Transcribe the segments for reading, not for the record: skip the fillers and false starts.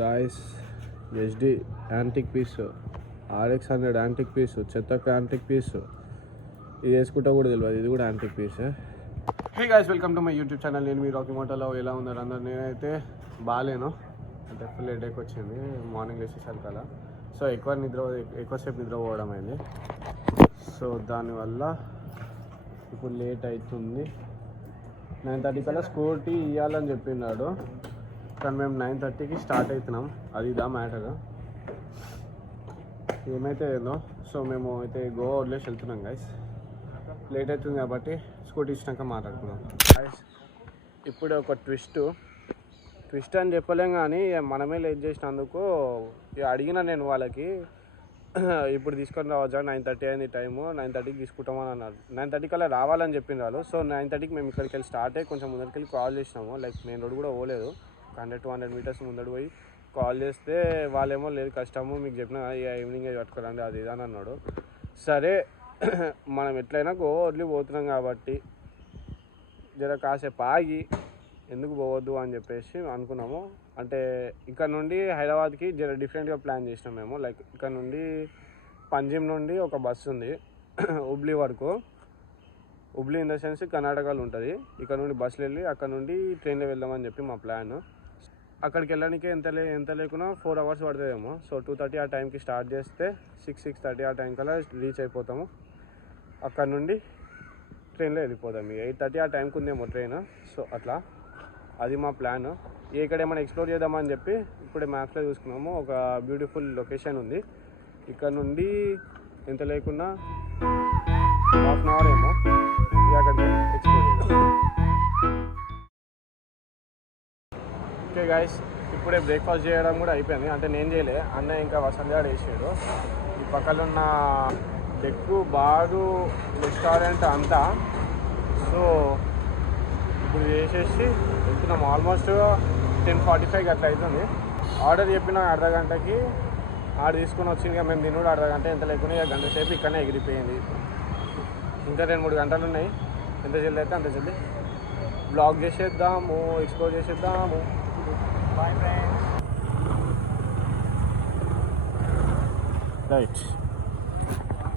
Guys SD antique piece, RX100 antique piece, చెత్తకు antique piece. ఇది వేసుకుంటా కూడా తెలియదు, ఇది కూడా antique piece. Hey guys, welcome to my YouTube channel. నేను మీ రాకీ మోటోలో. ఎలా ఉన్నారు అందరు? నేనైతే బాగాలేను, అంటే ఫుల్ హెడేక్ వచ్చింది మార్నింగ్ వేసేసరికి అలా. సో ఎక్కువసేపు నిద్రపోవడం అయింది. సో దానివల్ల ఇప్పుడు లేట్ అవుతుంది. 9:30 కల్లా స్కూటీ ఇవ్వాలని చెప్పినాడు, కానీ మేము 9:30కి స్టార్ట్ అవుతున్నాం. అది ఇదా మ్యాటర్, ఏమైతే ఏందో. సో మేము అయితే గోవా వదిలేసి వెళ్తున్నాం గైస్. లేట్ అవుతుంది కాబట్టి స్కూటీ ఇచ్చినాక మాట్లాడుకున్నాం గైస్. ఇప్పుడు ఒక ట్విస్ట్ అని చెప్పలేం, కానీ మనమే లేట్ చేసినందుకు అడిగిన నేను వాళ్ళకి, ఇప్పుడు తీసుకొని రావచ్చా, 9:30 అయింది టైము, 9:30కి తీసుకుంటామని అన్నారు. 9:30 కల్లా రావాలని చెప్పింది వాళ్ళు. సో 9:30కి మేము ఇక్కడికి వెళ్ళి స్టార్ట్ అయ్యి కొంచెం ముందరికి వెళ్ళి కాల్ చేసినాము. లైక్ మెయిన్ రోడ్ కూడా పోలేదు, 100-200 మీటర్స్ ముందడు పోయి కాల్ చేస్తే వాళ్ళేమో లేదు కష్టము, మీకు చెప్పిన ఈవినింగ్ పట్టుకోరండి అది ఇది అని అన్నాడు. సరే మనం ఎట్లయినా గోవా వదిలిపోతున్నాం కాబట్టి జర కాసేపు ఆగి ఎందుకు పోవద్దు అని చెప్పేసి అనుకున్నాము. అంటే ఇక్కడ నుండి హైదరాబాద్కి జర డిఫరెంట్గా ప్లాన్ చేసినాం మేము. లైక్ ఇక్కడ నుండి పంజిమ్ నుండి ఒక బస్సు ఉంది హుబ్లీ వరకు. హుబ్లీ ఇన్ ద సెన్స్ కర్ణాటకలో ఉంటుంది. ఇక్కడ నుండి బస్సులు వెళ్ళి అక్కడ నుండి ట్రైన్లో వెళ్దామని చెప్పి మా ప్లాన్. అక్కడికి వెళ్ళడానికి ఎంత లేకున్నా 4 hours పడుతుందేమో. సో 2:30 ఆ టైంకి స్టార్ట్ చేస్తే 6-6:30 ఆ టైం కల్లా రీచ్ అయిపోతాము. అక్కడ నుండి ట్రైన్లో వెళ్ళిపోతాము. 8:30 ఆ టైంకి ఉందేమో ట్రైన్. సో అట్లా అది మా ప్లాన్. ఇక్కడ ఏమైనా ఎక్స్ప్లోర్ చేద్దామని చెప్పి ఇప్పుడే మ్యాప్స్లో చూసుకున్నాము. ఒక బ్యూటిఫుల్ లొకేషన్ ఉంది. ఇక్కడ నుండి ఎంత లేకున్నా 1/2 hour ఏమో అక్కడికి ఎక్స్ప్లోర్ చేద్దాం. ఓకే గైస్, ఇప్పుడే బ్రేక్ఫాస్ట్ చేయడం కూడా అయిపోయింది. అంటే నేను చేయలే, అన్న ఇంకా వసంతగాడు వేసాడు. ఈ పక్కన ఉన్న డెక్కు బాగు రెస్టారెంట్ అంతా. సో ఇప్పుడు చేసేసి వెళ్తున్నాం. ఆల్మోస్ట్ 10:45 అట్లా అవుతుంది. ఆర్డర్ చెప్పిన అర్ధగంటకి ఆర్డర్ తీసుకొని వచ్చింది. మేము తినుడు అర్ధగంట, ఎంత లేకుండా ఇక గంట సేపు ఇక్కడనే ఎగిరిపోయింది. ఇంకా 2-3 గంటలు ఉన్నాయి. ఎంత జల్ది అయితే అంత జల్ది బ్లాగ్ చేసేద్దాము, ఎక్స్ప్లోర్ చేసేద్దాము. Bye friends. రైట్,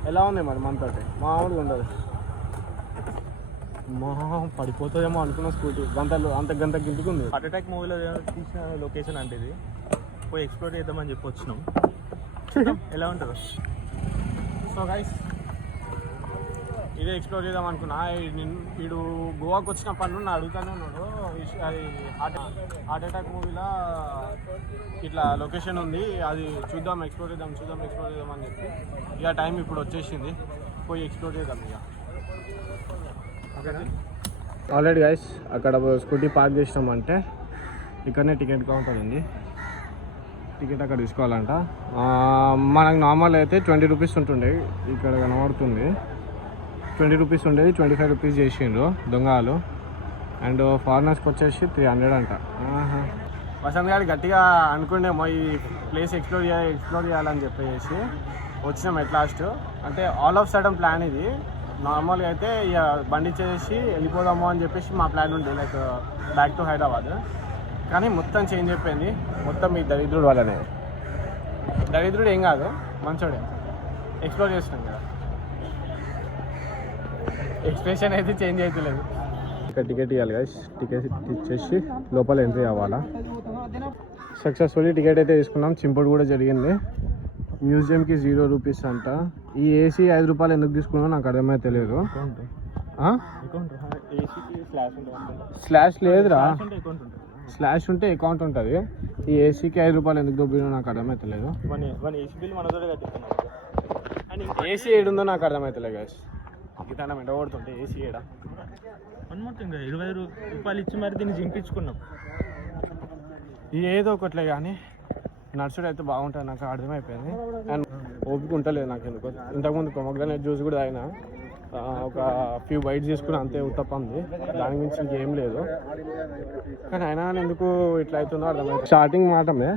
ఎలా ఉంది మరి మనతోటి? మామూలుగా ఉండదు, పడిపోతుందేమో అనుకున్న స్కూటీ. గంట గింటికి ఉంది. హార్ట్ అటాక్ మూవీలో తీసిన లొకేషన్ అంటే ఇది. పోయి ఎక్స్ప్లోర్ చేద్దామని చెప్పి వచ్చినాం. ఎలా ఉంటుంది? సో గైస్, ఇదే ఎక్స్ప్లోర్ చేద్దాం అనుకున్నా. వీడు గోవాకి వచ్చిన పన్ను అడుగుతానే ఉన్నాడు. అది హార్ట్ అటాక్ మూవీలో ఇట్లా లొకేషన్ ఉంది, అది ఎక్స్ప్లోర్ చేద్దాం అని చెప్పి ఇక టైం ఇప్పుడు వచ్చేసింది. పోయి ఎక్స్ప్లోర్ చేద్దాం ఇక. ఆల్రెడీ గైస్ అక్కడ స్కూటీ పార్క్ చేసినామంటే ఇక్కడనే టికెట్ కౌంటర్ ఉంది. టికెట్ అక్కడ తీసుకోవాలంట. మనకు నార్మల్ అయితే 20 రూపీస్ ఉంటుండే, ఇక్కడ కనబడుతుంది 20 రూపీస్ ఉండేది 25 రూపీస్ చేసిండ్రు దొంగలు. అండ్ ఫారినర్స్కి వచ్చేసి 300 అంట. వసంత్ గారు గట్టిగా అనుకుండేమో ఈ ప్లేస్ ఎక్స్ప్లోర్ చేయాలని చెప్పేసి వచ్చినాం ఎట్ లాస్ట్. అంటే ఆల్ ఆఫ్ సడన్ ప్లాన్ ఇది. నార్మల్గా అయితే ఇక బండి చేసి వెళ్ళిపోదాము అని చెప్పేసి మా ప్లాన్ ఉండే, లైక్ బ్యాక్ టు హైదరాబాద్. కానీ మొత్తం చేంజ్ అయిపోయింది. మొత్తం ఈ దరిద్రుడు వల్లనే. దరిద్రుడు ఏం కాదు, మంచోడే. ఎక్స్ప్లోర్ చేస్తున్నాం కదా, ఎక్స్ప్రెషన్ అయితే చేంజ్ అవుతలేదు. ఇక్కడ టికెట్ ఇవ్వాలి కదా, టికెట్ ఇచ్చేసి లోపల ఎంట్రీ అవ్వాలా. సక్సెస్ఫుల్లీ టికెట్ అయితే తీసుకున్నాం. చింపుడు కూడా జరిగింది. మ్యూజియంకి 0 రూపీస్ అంట. ఈ ఏసీ 5 రూపాయలు ఎందుకు తీసుకున్నావు నాకు అర్థమైతే తెలియదు. స్లాష్ లేదురా, స్లాష్ ఉంటే అకౌంట్ ఉంటుంది. ఈ ఏసీకి 5 రూపాయలు ఎందుకు దొబ్బినో నాకు అర్థమైతే లేదు. ఏసీ ఏడుందో నాకు అర్థమైతే లేదు గైస్. గీతాన ఎండగొడుతుంటే ఏసీ ఏడా 20 రూపాయలు ఇచ్చి మరి దీన్ని జింపించుకున్నాం. ఏదో ఒకట్లే కానీ నడుచుడు అయితే బాగుంటుంది నాకు అర్థమైపోయింది. అండ్ ఓపిక ఉంటలేదు నాకు ఎందుకు. ఇంతకుముందు పొమగ్రానేట్ జ్యూస్ కూడా తాగిన, ఒక ఫ్యూ బైట్స్ తీసుకుని అంతే ఉత్తప్పంది, దాని గురించి ఇంకేం లేదు. కానీ అయినా ఎందుకు ఇట్లా అవుతుందో అర్థమైంది. స్టార్టింగ్ మాటమే.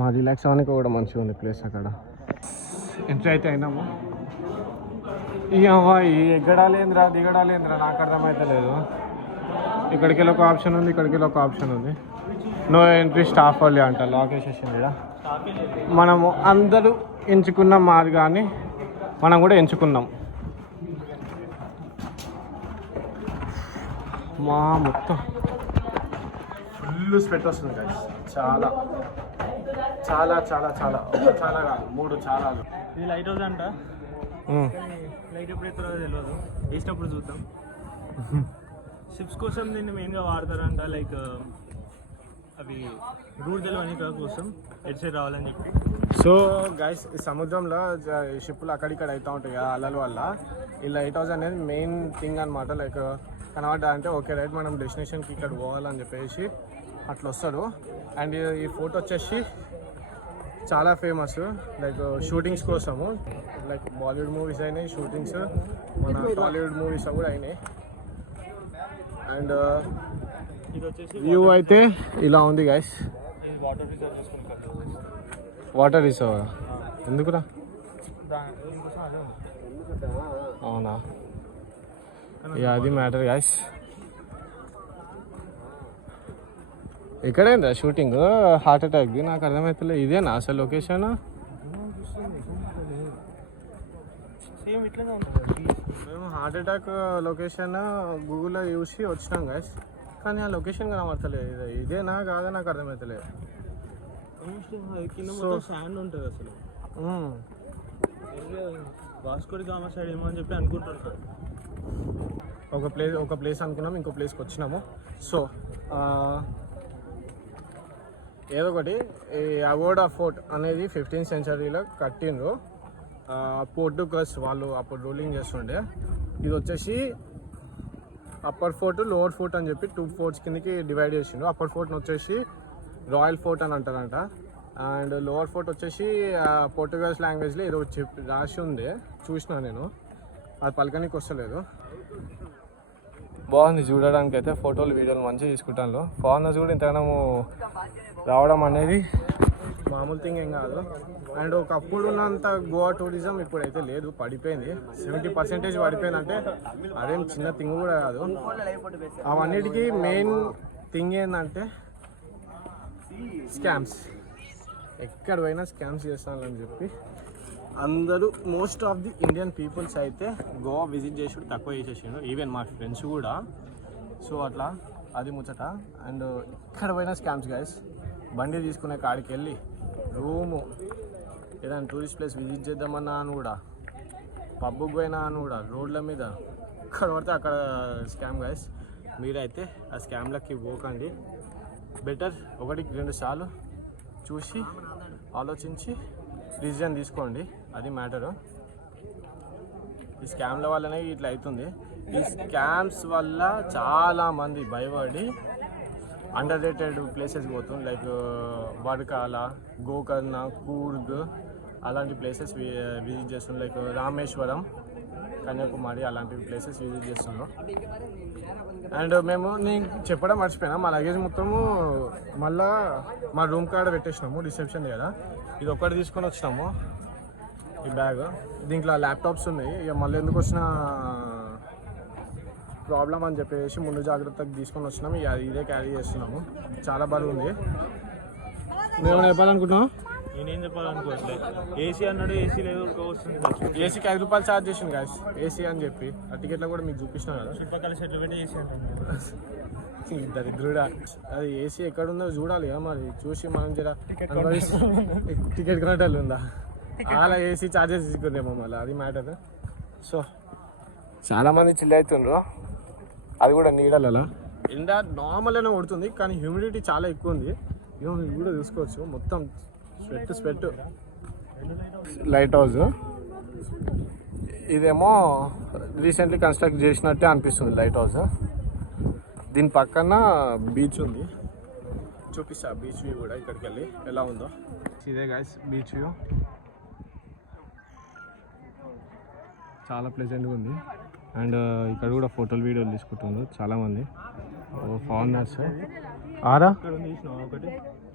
మా రిలాక్స్ అవ్వడానికి కూడా మంచిగా ఉంది ప్లేస్. అక్కడ ఎంట్రీ అయితే అయినాము. ఈ ఎగ్గడాలేంద్రా దిగడాలేంద్రా నాకు అర్థమైతలేదు. ఇక్కడికి వెళ్ళి ఒక ఆప్షన్ ఉంది, ఇక్కడికి వెళ్ళి ఒక ఆప్షన్ ఉంది. నో ఎంట్రీ స్టాఫ్ వాళ్ళు అంట, లాక్ వేసేసింది ఇక్కడ. మనము అందరూ ఎంచుకున్న మార్గాన్ని మనం కూడా ఎంచుకున్నాం. మా మొత్తం ఫుల్ స్వెట్ వస్తుంది కదా, చాలా చాలా చాలా చాలా చాలా కాదు 3 చాలా. ఇది లైట్ హౌస్ అంట. లైట్ ఎప్పుడు ఎత్తారో తెలియదు, వేసినప్పుడు చూద్దాం. షిప్స్ కోసం దీన్ని మెయిన్గా వాడతారంట, లైక్ అవి రూట్ తెలియని కోసం ఎటు సైడ్ రావాలని చెప్పి. సో గైస్, ఈ సముద్రంలో షిప్పులు అక్కడిక్కడ అవుతూ ఉంటాయి కదా అలల వల్ల. ఈ లైట్ హౌస్ అనేది మెయిన్ థింగ్ అనమాట. లైక్ కనబడ్డా అంటే ఓకే రైట్ మనం డెస్టినేషన్కి ఇక్కడ పోవాలని చెప్పేసి అట్లా వస్తాడు. అండ్ ఈ ఫోటో వచ్చేసి చాలా ఫేమస్, లైక్ షూటింగ్స్ కోసము. లైక్ బాలీవుడ్ మూవీస్ అయినాయి షూటింగ్స్, మన టాలీవుడ్ మూవీస్ కూడా అయినాయి. అండ్ ఇది వచ్చేసి వ్యూ అయితే ఇలా ఉంది గైస్. వాటర్ రిజర్వ్ చేసుకుంటారు. వాటర్ రిజర్వ్ ఎందుకురా? అవునా, అది మ్యాటర్ గైస్. ఎక్కడైందా షూటింగ్? హార్ట్ అటాక్ది నాకు అర్థమవుతలే. ఇదేనా అసలు లొకేషన్? సేమ్ ఇట్లనే ఉంటుంది. మేము హార్ట్ అటాక్ లొకేషన్ గూగుల్లో చూసి వచ్చినాం గైస్, కానీ ఆ లొకేషన్ కనబడతలేదు. ఇదేనా కాదా నాకు అర్థమవుతలేదు. కింద మొత్తం శాండ్ ఉంటుంది అసలు. వాస్కోడి గామా సైడ్ ఏమో అని చెప్పి అనుకుంటున్నాను. ఒక ప్లేస్ అనుకున్నాం, ఇంకో ప్లేస్కి వచ్చినాము. సో ఏదో ఒకటి, ఈ అగోడా ఫోర్ట్ అనేది 15th centuryలో కట్టిండ్రు పోర్టుగల్స్ వాళ్ళు, అప్పుడు రూలింగ్ చేస్తుండే. ఇది వచ్చేసి అప్పర్ ఫోర్ట్, లోవర్ ఫోర్ట్ అని చెప్పి 2 forts కిందకి డివైడ్ చేసిండు. అప్పర్ ఫోర్ట్ని వచ్చేసి రాయల్ ఫోర్ట్ అని అంటారంట. అండ్ లోవర్ ఫోర్ట్ వచ్చేసి పోర్టుగల్స్ లాంగ్వేజ్లో ఏదో రాసి ఉంది, చూసిన నేను, అది పలకనికి వస్తలేదు. బాగుంది చూడడానికి అయితే, ఫోటోలు వీడియోలు మంచిగా తీసుకుంటాను. ఫారెనర్స్ కూడా ఇంతగానో రావడం అనేది మామూలు థింగ్ ఏం కాదు. అండ్ ఒకప్పుడు ఉన్నంత గోవా టూరిజం ఇప్పుడైతే లేదు, పడిపోయింది. 70% పడిపోయింది. అంటే అదేం చిన్న థింగ్ కూడా కాదు. అవన్నిటికీ మెయిన్ థింగ్ ఏంటంటే స్కామ్స్. ఎక్కడ పోయినా స్కామ్స్ చేస్తానని చెప్పి అందరూ, most of the Indian peoples అయితే గోవా విజిట్ చేసి తక్కువ చేసేసాడు, ఈవెన్ మా ఫ్రెండ్స్ కూడా. సో అట్లా అది ముచ్చట. అండ్ ఎక్కడ పోయినా స్కామ్స్ గైస్. బండి తీసుకునే కాడికి వెళ్ళి రూము, ఏదైనా టూరిస్ట్ ప్లేస్ విజిట్ చేద్దామన్నా అని కూడా, పబ్కి పోయినా అని కూడా, రోడ్ల మీద ఎక్కడ పడితే అక్కడ స్కామ్ గైస్. మీరైతే ఆ స్కామ్లకి పోకండి. బెటర్ 1-2 సార్లు చూసి ఆలోచించి డిసిజన్ తీసుకోండి, అది మ్యాటరు. ఈ స్కామ్ల వల్లనే ఇట్లా అవుతుంది. ఈ స్కామ్స్ వల్ల చాలామంది భయపడి అండర్ రేటెడ్ ప్లేసెస్ పోతుంది. లైక్ వర్కాల, గోకర్ణ, కూర్గ్ అలాంటి ప్లేసెస్ విజిట్ చేస్తున్నాం. లైక్ రామేశ్వరం, కన్యాకుమారి అలాంటి ప్లేసెస్ విజిట్ చేస్తున్నాం. అండ్ నేను చెప్పడం మర్చిపోయినా, మా లగేజ్ మొత్తము మళ్ళా మా రూమ్ కాడ పెట్టేసినాము రిసెప్షన్ దగ్గర. ఇది ఒక్కటి తీసుకొని వచ్చినాము, ఈ బ్యాగ్. దీంట్లో ల్యాప్టాప్స్ ఉన్నాయి. ఇక మళ్ళీ ఎందుకు వచ్చిన ప్రాబ్లం అని చెప్పేసి ముందు జాగ్రత్తగా తీసుకొని వచ్చినాము. ఇక ఇదే క్యారీ చేస్తున్నాము. చాలా బరువు ఉంది. మేము చెప్పాలనుకుంటున్నాం, నేనేం చెప్పాలనుకోవట్లేదు. ఏసీ అన్నాడు, ఏసీ లేదు, వస్తుంది. ఏసీకి 5 రూపాయలు ఛార్జ్ చేసింది గాయస్, ఏసీ అని చెప్పి. ఆ టికెట్లో కూడా మీకు చూపిస్తున్నాను కదా, చుట్టుపక్కల సెట్లు పెట్టి ఏసీ అంటారు. దరిద్రుడా. అది ఏసీ ఎక్కడుందో చూడాలి కదా మరి, చూసి మనం జర టికెట్ కౌంటర్లు ఉందా, అలా ఏసీ ఛార్జెస్ తీసుకుందేమో మళ్ళీ, అది మ్యాటర్. సో చాలామంది చిల్ అవుతుండ్రు, అది కూడా నీడలలో. ఎండ నార్మల్గానే కొడుతుంది, కానీ హ్యూమిడిటీ చాలా ఎక్కువ ఉంది. ఇది కూడా చూసుకోవచ్చు, మొత్తం స్వెట్. లైట్ హౌస్ ఇదేమో రీసెంట్లీ కన్స్ట్రక్ట్ చేసినట్టే అనిపిస్తుంది లైట్ హౌస్. దీని పక్కన బీచ్ ఉంది, చూపిస్తా బీచ్ వ్యూ కూడా ఇక్కడికి వెళ్ళి ఎలా ఉందో. ఇదే గైస్ బీచ్ వ్యూ, చాలా ప్లెజెంట్గా ఉంది. అండ్ ఇక్కడ కూడా ఫోటోలు వీడియోలు తీసుకుంటున్నారు చాలామంది ఫారినర్స్. ఆరా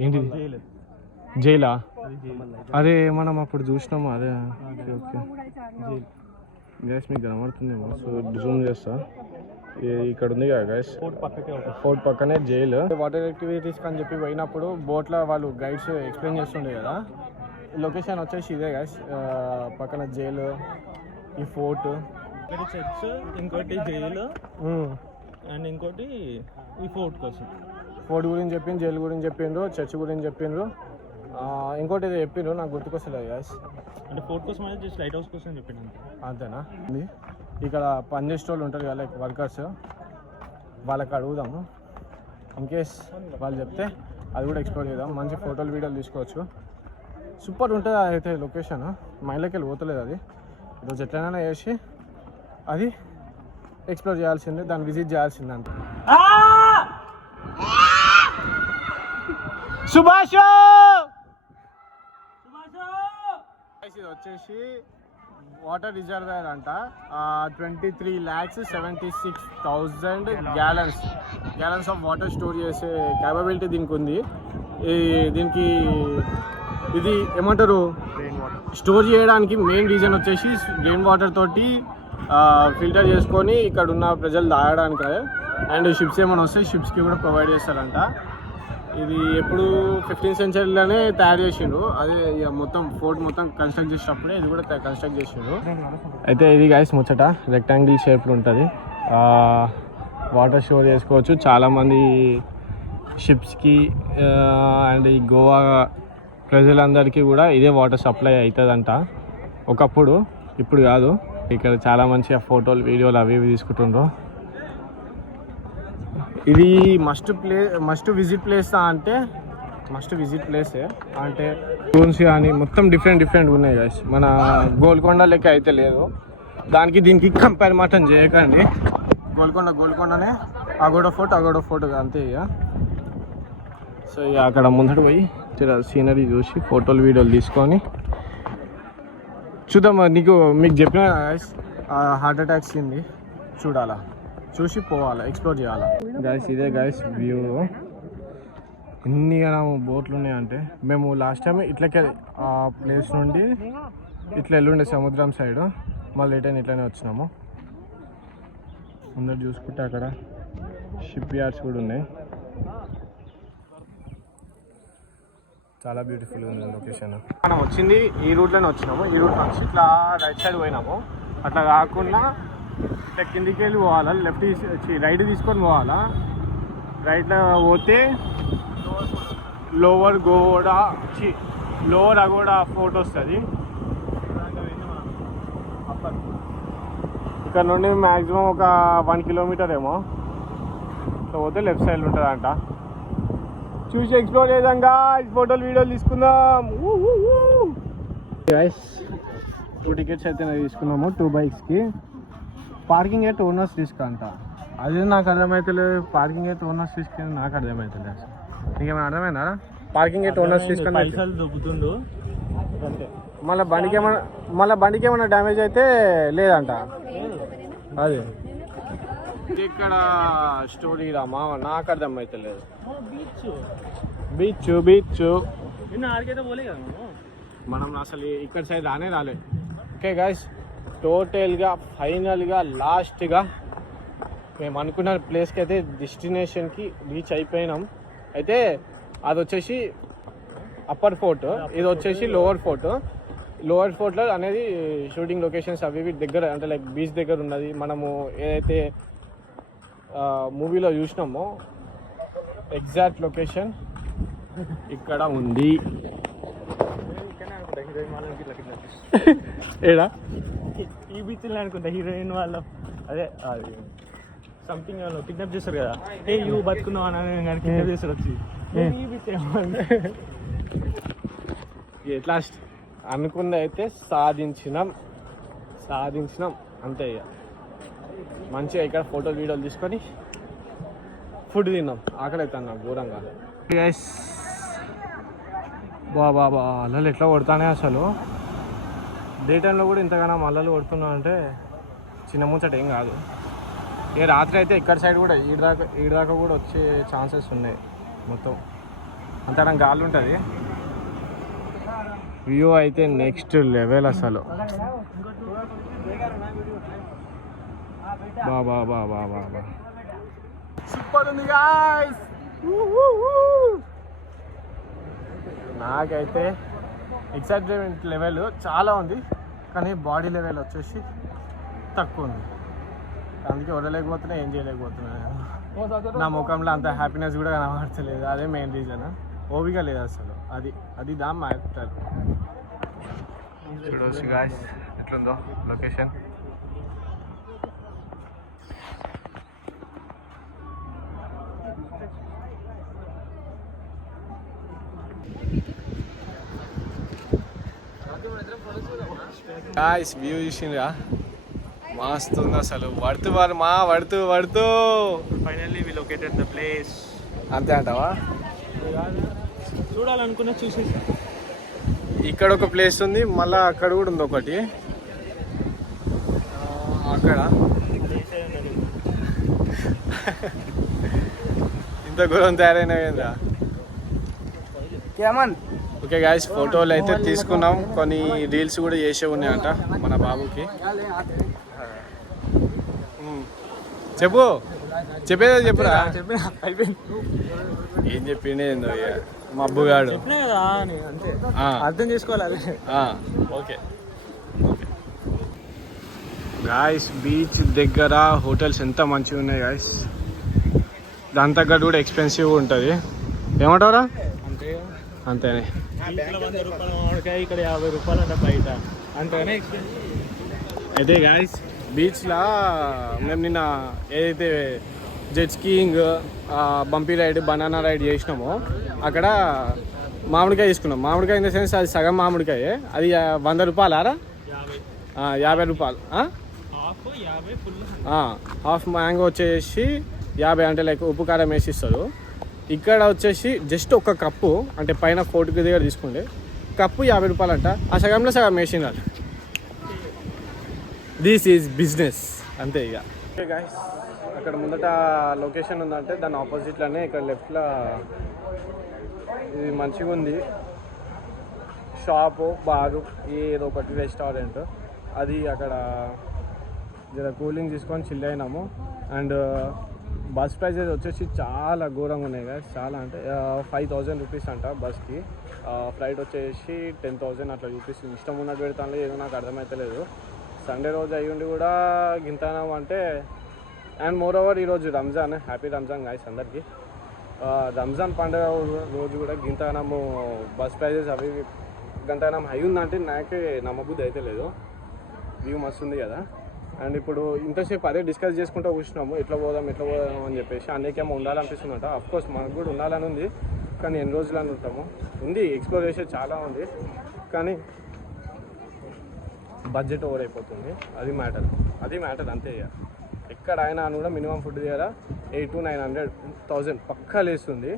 ఏంటిది? జైలా? అరే మనం అప్పుడు చూసినాము. అదే ఓకే. గ్యాస్ మీకు కనబడుతుందేమో, సో జూమ్ చేస్తా. ఇక్కడ ఉంది కదా గైస్, ఫోర్ట్ పక్కనే జైలు. వాటర్ యాక్టివిటీస్ అని చెప్పి పోయినప్పుడు బోట్లో వాళ్ళు గైడ్స్ ఎక్స్ప్లెయిన్ చేస్తుండే కదా. లొకేషన్ వచ్చేసి ఇదే గైస్, పక్కన జైలు, ఈ ఫోర్ట్, ఒకటి చర్చ్, ఇంకోటి జైలు అండ్ ఇంకోటి ఈ ఫోర్ట్ కోసం. ఫోర్ట్ గురించి చెప్పిండ్రు, జైలు గురించి చెప్పిండ్రు, చర్చ్ గురించి చెప్పిండ్రు, ఇంకోటి ఏదో చెప్పిండ్రు నాకు గుర్తుకొస్తలేదు గైస్. అంటే ఫోర్ట్ కోసం అయితే జస్ట్ లైట్ హౌస్ కోసం చెప్పిన అంతేనా. ఇక్కడ పనిచేసే వాళ్ళు ఉంటారు కదా, లైక్ వర్కర్స్, వాళ్ళకి అడుగుదాము. ఇన్ కేస్ వాళ్ళు చెప్తే అది కూడా ఎక్స్ప్లోర్ చేద్దాం. మంచి ఫోటోలు వీడియోలు తీసుకోవచ్చు. సూపర్ ఉంటుంది అయితే లొకేషన్. మైండ్లోకి వెళ్ళి పోతలేదు అది. ఈరోజు ఎట్లయినా చేసి అది ఎక్స్ప్లోర్ చేయాల్సిందే, దాన్ని విజిట్ చేయాల్సిందే అంతే. సుభాష్ ఇది వచ్చేసి వాటర్ రిజర్వాయర్ అంట. 23,76,000 గ్యాలన్స్ ఆఫ్ వాటర్ స్టోర్ చేసే క్యాపబిలిటీ దీనికి ఉంది. దీనికి ఇది ఏమంటారు, స్టోర్ చేయడానికి మెయిన్ రీజన్ వచ్చేసి రెయిన్ వాటర్ తోటి ఫిల్టర్ చేసుకొని ఇక్కడ ఉన్న ప్రజలు తాగడానికి. అండ్ షిప్స్ ఏమైనా వస్తే షిప్స్కి కూడా ప్రొవైడ్ చేస్తారంట. ఇది ఎప్పుడు 15th సెంచరీలోనే తయారు చేసిండ్రు. అదే ఇక మొత్తం ఫోర్ట్ మొత్తం కన్స్ట్రక్ట్ చేసినప్పుడే ఇది కూడా కన్స్ట్రక్ట్ చేసిండ్రు. అయితే ఇది గైస్ ముచ్చట రెక్టాంగిల్ షేప్లో ఉంటుంది. వాటర్ స్టోర్ చేసుకోవచ్చు. చాలామంది షిప్స్కి అండ్ ఈ గోవా ప్రజలందరికీ కూడా ఇదే వాటర్ సప్లై అవుతుందంట ఒకప్పుడు, ఇప్పుడు కాదు. ఇక్కడ చాలా మంచిగా ఫోటోలు వీడియోలు అవి ఇవి తీసుకుంటుండ్రు. ఇది మస్ట్ విజిట్ ప్లేస్ అంటే మస్ట్ విజిట్ ప్లేసే. అంటే రూమ్స్ కానీ మొత్తం డిఫరెంట్ ఉన్నాయి గైస్. మన గోల్కొండ లెక్క అయితే లేదు. దానికి దీనికి కంపేర్ మాత్రం చేయకండి. గోల్కొండనే అగోడ ఫోర్ట్ అంతే ఇక. సో ఇక అక్కడ ముందట పోయి సీనరీ చూసి ఫోటోలు వీడియోలు తీసుకొని చూద్దాం. మీకు చెప్పిన గైస్ హార్ట్ అటాక్స్ ఉంది, చూసి పోవాలా, ఎక్స్ప్లోర్ చేయాలా గైస్. ఇదే గైస్ వ్యూ. ఎన్ని బోట్లు ఉన్నాయంటే, మేము లాస్ట్ టైం ఇట్లకే ఆ ప్లేస్ నుండి ఇట్లా వెళ్ళుండే సముద్రం సైడ్, మళ్ళీ రిటర్న్ ఇట్లనే వచ్చినాము. అందరు చూసుకుంటే అక్కడ షిప్ యార్డ్స్ కూడా ఉన్నాయి. చాలా బ్యూటిఫుల్గా ఉంది లొకేషన్. మనం వచ్చింది ఈ రూట్లోనే వచ్చినాము. ఈ రూట్ నుంచి ఇట్లా రైట్ సైడ్ పోయినాము. అట్లా కాకుండా ఇట్లా కిందికి వెళ్ళి పోవాలా, రైట్ తీసుకొని పోవాలా. రైట్లో పోతే లోవర్ అగోడా ఫోర్ట్ వస్తుంది. ఇక్కడ నుండి మ్యాక్సిమం ఒక 1 కిలోమీటర్ ఏమో ఇట్లా పోతే లెఫ్ట్ సైడ్ ఉంటుంది అంట. చూసి ఎక్స్ప్లోర్ చేద్దాం గాయ్స్, ఫోటోలు వీడియోలు తీసుకుందాం. గాయ్స్ 2 టికెట్స్ అయితే తీసుకున్నాము 2 బైక్స్కి. పార్కింగ్ ఎట్ ఓనర్స్ రిస్క్ అంట. అదే నాకు అర్థమవుతలేదు. పార్కింగ్ ఎట్ ఓనర్స్ రిస్క్ నాకు అర్థమవుతుంది. అసలు నీకేమైనా అర్థమైందా? పార్కింగ్ ఎట్ ఓనర్స్ రిస్క్ దొబ్బుతుండు అంతే. మళ్ళీ బండికి ఏమైనా డ్యామేజ్ అయితే లేదంట. అదే ఇక్కడ స్టోరీ రామా, నాకు అర్థమవుతలేదు. బీచ్ ఆడికైతే పోలే కదా మనం అసలు ఇక్కడ సైడ్ రాలే. ఓకే గాయ్స్, టోటల్గా ఫైనల్గా లాస్ట్గా మేము అనుకున్న ప్లేస్కి అయితే డెస్టినేషన్కి రీచ్ అయిపోయినాం. అయితే అది వచ్చేసి అప్పర్ ఫోర్ట్, ఇది వచ్చేసి లోవర్ ఫోర్ట్లో అనేది షూటింగ్ లొకేషన్స్ అవి దగ్గర, అంటే లైక్ బీచ్ దగ్గర ఉన్నది. మనము ఏదైతే మూవీలో చూసినామో ఎగ్జాక్ట్ లొకేషన్ ఇక్కడ ఉంది. ఏడా ఈ బీచ్లో అనుకుంటా హీరోయిన్ వాళ్ళ అదే అది సంథింగ్ కిడ్నాప్ చేస్తారు కదా, నువ్వు బతుకున్నావు అని కిడ్నాప్ చేస్తారు వచ్చి ఈ బీచ్ ఎట్లా అనుకుంది అయితే సాధించినాం అంతే. ఇక మంచిగా ఇక్కడ ఫోటోలు వీడియోలు తీసుకొని ఫుడ్ తిన్నాం. ఆకలి అవుతాను నాకు ఘోరంగా. బాబా అల్లలు ఎట్లా కొడతానే అసలు. డే టైంలో కూడా ఇంతగానో అల్లలు కొడుతున్నా అంటే చిన్న ముచ్చట ఏం కాదు. ఇక రాత్రి అయితే ఇక్కడ సైడ్ కూడా ఈడదాకా కూడా వచ్చే ఛాన్సెస్ ఉన్నాయి. మొత్తం అంతటా గాలి ఉంటుంది. వ్యూ అయితే నెక్స్ట్ లెవెల్ అసలు. బా సూపర్ ఉంది గాయ్స్. నాకైతే ఎక్సైట్మెంట్ లెవెల్ చాలా ఉంది, కానీ బాడీ లెవెల్ వచ్చేసి తక్కువ ఉంది. అందుకే వదలలేకపోతున్నా, ఏం చేయలేకపోతున్నా. నా ముఖంలో అంత హ్యాపీనెస్ కూడా కనబడతలేదు. అదే మెయిన్ రీజన్. ఓపిక లేదు అసలు. అది దా మ్యాటర్. చూడవచ్చు గాయ్స్ ఎట్లుందో లొకేషన్. గాయ్స్ వ్యూ చూసిండ్రా, మస్తు ఉంది అసలు. పడుతూ finally we located the place. అంతే అంటావా? చూడాలనుకున్నా చూసేసా. ఇక్కడ ఒక ప్లేస్ ఉంది, మళ్ళీ అక్కడ కూడా ఉంది ఒకటి. అక్కడ ఇంత ఘోరం తయారైనవేంద్రా. ఓకే గాయస్, ఫోటోలు అయితే తీసుకున్నాం, కొన్ని రీల్స్ కూడా చేసే ఉన్నాయంట మన బాబుకి. చెప్పురా. ఏం చెప్పిండేందో మబ్బుగాడు. అర్థం చేసుకోవాలి. ఓకే గాయస్, బీచ్ దగ్గర హోటల్స్ ఎంత మంచిగా ఉన్నాయి గాయస్. దాని తగ్గట్టు కూడా ఎక్స్పెన్సివ్ ఉంటుంది. ఏమంటారా? అంతేనే. ఇక్కడ 50 రూపాయలు అంట బయట. అంతేనే అయితే గాయస్, బీచ్లో మేము నిన్న ఏదైతే jet skiing, bumpy ride, banana ride చేసినామో అక్కడ మామిడికాయ తీసుకున్నాం. మామిడికాయ ఇన్ ద సెన్స్ అది సగం మామిడికాయ. అది 100 రూపాయలారా? 50 రూపాయలు. హాఫ్ మ్యాంగో వచ్చేసి 50, అంటే లైక్ ఉప్పు కారం వేసి ఇస్తారు. ఇక్కడ వచ్చేసి జస్ట్ ఒక కప్పు, అంటే పైన 40 దగ్గర తీసుకుంటే కప్పు 50 రూపాయలు అంట. ఆ సగంలో సగం వేసినారు. దిస్ ఈజ్ బిజినెస్ అంతే ఇక. ఓకే గాయస్, అక్కడ ముందట లొకేషన్ ఉందంటే దాని ఆపోజిట్లోనే ఇక్కడ లెఫ్ట్లో ఇది మంచిగా ఉంది. షాపు, బారు, ఏదో ఒకటి రెస్టారెంట్. అది అక్కడ జర కూలింగ్ తీసుకొని చిల్ అయినాము. అండ్ బస్ ప్రైజెస్ వచ్చేసి చాలా ఘోరంగా ఉన్నాయి కదా. చాలా అంటే 5000 రూపీస్ అంట బస్కి. ఫ్లైట్ వచ్చేసి 10,000 అట్లా చూపిస్తుంది. ఇష్టం ఉన్నట్టు పెడతాను, ఏదో నాకు అర్థమవుతలేదు. సండే రోజు అయ్యుండి కూడా గింతనం అంటే. అండ్ మోర్ ఓవర్ ఈరోజు రంజాన్. హ్యాపీ రంజాన్ గాయస్ అందరికీ. రంజాన్ పండుగ రోజు కూడా గింతనము బస్ ప్రైజెస్ అవి గంతనం హై ఉందంటే నాకే నమ్మబుద్ధి అయితే లేదు. వ్యూ మస్తు ఉంది కదా. అండ్ ఇప్పుడు ఇంతసేపు అదే డిస్కస్ చేసుకుంటూ కూర్చున్నాము, ఎట్లా పోదాం అని చెప్పేసి. అనేకేమో ఉండాలనిపిస్తుందంట. అఫ్కోర్స్ మనకు కూడా ఉండాలని ఉంది, కానీ ఎన్ని రోజులు అని ఉంటాము. ఉంది, ఎక్స్ప్లోర్ చేసేది చాలా ఉంది, కానీ బడ్జెట్ ఓవర్ అయిపోతుంది. అది మ్యాటర్ అంతే. ఎక్కడ అయినా కూడా మినిమం ఫుడ్ దగ్గర 800 to 900,000 పక్కా లేస్తుంది.